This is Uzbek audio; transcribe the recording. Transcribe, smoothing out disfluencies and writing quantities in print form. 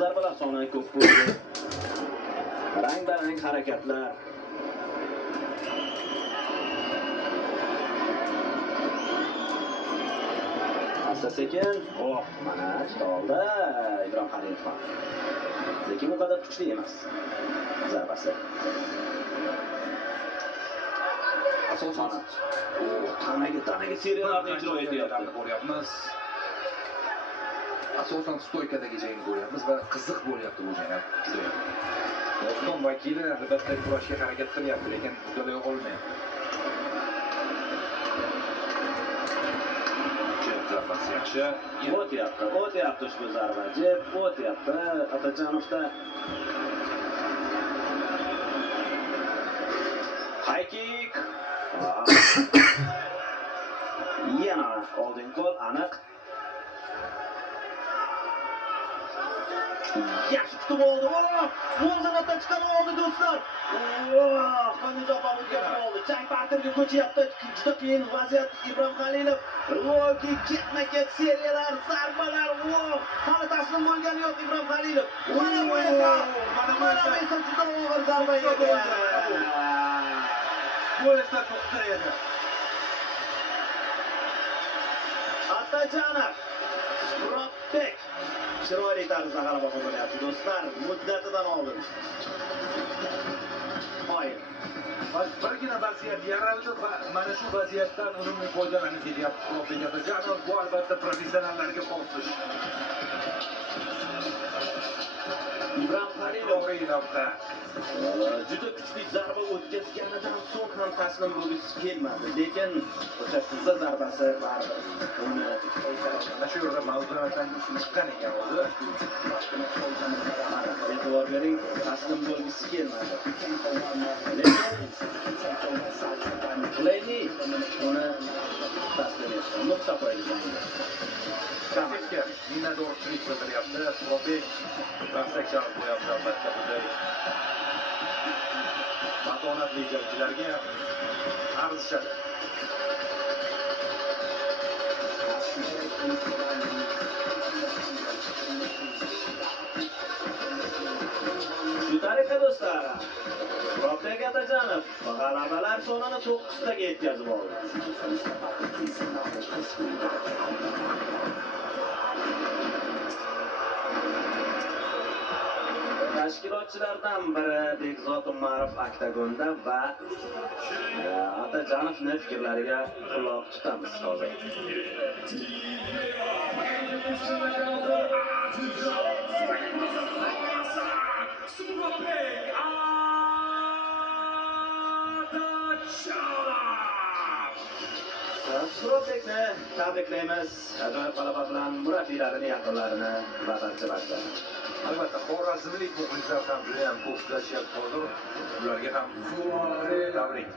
zarbalar soni ko'p bo'ldi. Rang-barang harakatlar. Asta-sekin, mana chiqoldi Ibrohim Halilov. Lekin u qadar kuchli emas zarbasi. Asosan tanaga seriyalarni ijro etyapti. Asosan stoykadagi jangni ko'ryapmiz va qiziq bo'lyapti bu jang. Juda ham. Doston vakili albatta kurashga harakat qilyapti, lekin uddalay olmayapti. Zarbasi yaxshi. O'tyapti ushbu zarba. Jeb o'tyapti. Atajonovda Haykik. Yana oldin qo'l aniq. Yaxshi kutib oldi. O'zini chiqarib oldi do'stlar. Qanday javob oldi. Jang parterga ko'chyapti. Juda qiyin vaziyat Ibrohim Halilov. Ketma-ket seriyalar, zarbalar. Hali taslim bo'lgani yo'q Ibrohim Halilov. Mana bu esa juda og'ir zarba edi. Bu esa to'xta edi. Atajonov, Suratbek chiroyli tarzda g'alaba qozonyapti do'stlar. Muddatidan oldin. Birgina vaziyat yaraldi va mana shu vaziyatdan unumli foydalanib ketyapti Suratbek Atajonov. Bu albatta professionallarga xos ish. Ibrohim Halilov juda kuchli zarba o'tkazganidan so'ng ham taslim bo'lgisi kelmadi. Lekin o'sha qizza zarbasi baribir uni mana shu yerda mavzulardan chiqqan ekan o'zi. E'tibor bering, taslim bo'lgisi kelmadi. Lekin Leni uni taslim etdi. Nuqta qo'ydi. Kamerga minnatdorchilik bildiryapti. Suratbek raqsak chalib qo'yapti albatta bunday matonatli jangchilarga arzishadi. Shu tariqa do'stlar, Suratbek Atajonov g'alabalar sonini 9 taga yetkazib oldi. Tashkilotchilardan biri Bekzod Umarov oktagonda va Atajonovning fikrlariga quloq tutamiz hozir. Suratbekni tabriklaymiz. Ajoyib g'alaba bilan murabbiylarini, yaqinlarini va barcha-barchani. Albatta, xorazmlik muxlislar ham juda ham ko'plashyapti hozir. Ularga ham tabrik.